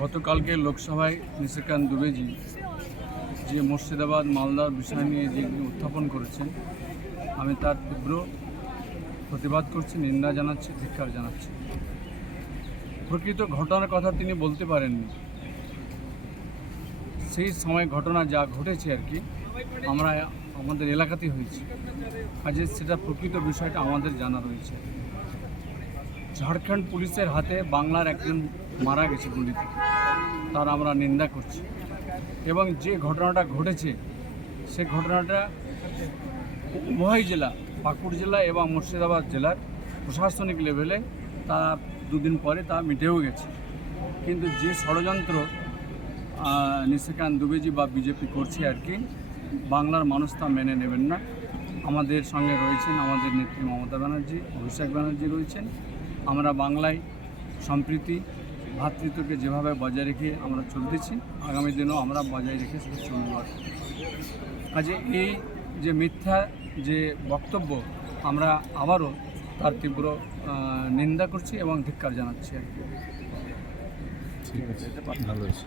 গতকালকে লোকসভায় নিশিকান্ত দুবেজি যে মুর্শিদাবাদ মালদার বিষয় নিয়ে যেগুলি উত্থাপন করেছেন, আমি তার তীব্র প্রতিবাদ করছি, নিন্দা জানাচ্ছি, ধিক্কার জানাচ্ছি। প্রকৃত ঘটনার কথা তিনি বলতে পারেননি। সেই সময় ঘটনা যা ঘটেছে আর কি আমরা আমাদের এলাকাতেই হয়েছে, কাজে সেটা প্রকৃত বিষয়টা আমাদের জানা রয়েছে। ঝাড়খণ্ড পুলিশের হাতে বাংলার একজন মারা গেছে গুলিতে, তার আমরা নিন্দা করছি। এবং যে ঘটনাটা ঘটেছে সে ঘটনাটা উভয় জেলা, পাকুড় জেলা এবং মুর্শিদাবাদ জেলার প্রশাসনিক লেভেলে তা দুদিন পরে তা মিটেও গেছে। কিন্তু যে ষড়যন্ত্র নিশিকান্ত দুবেজি বা বিজেপি করছে আর কি, বাংলার মানুষ তা মেনে নেবেন না। আমাদের সঙ্গে রয়েছেন আমাদের নেত্রী মমতা ব্যানার্জি, অভিষেক ব্যানার্জি রয়েছেন। আমরা বাংলায় সম্প্রীতি ভ্রাতৃত্বকে যেভাবে বজায় রেখে আমরা চলতেছি, আগামী দিনেও আমরা বজায় রেখে সেটা চলব। কাজে এই যে মিথ্যা যে বক্তব্য, আমরা আবারও তার তীব্র নিন্দা করছি এবং ধিক্কার জানাচ্ছি আর কি। ঠিক আছে, ভালো হয়েছে।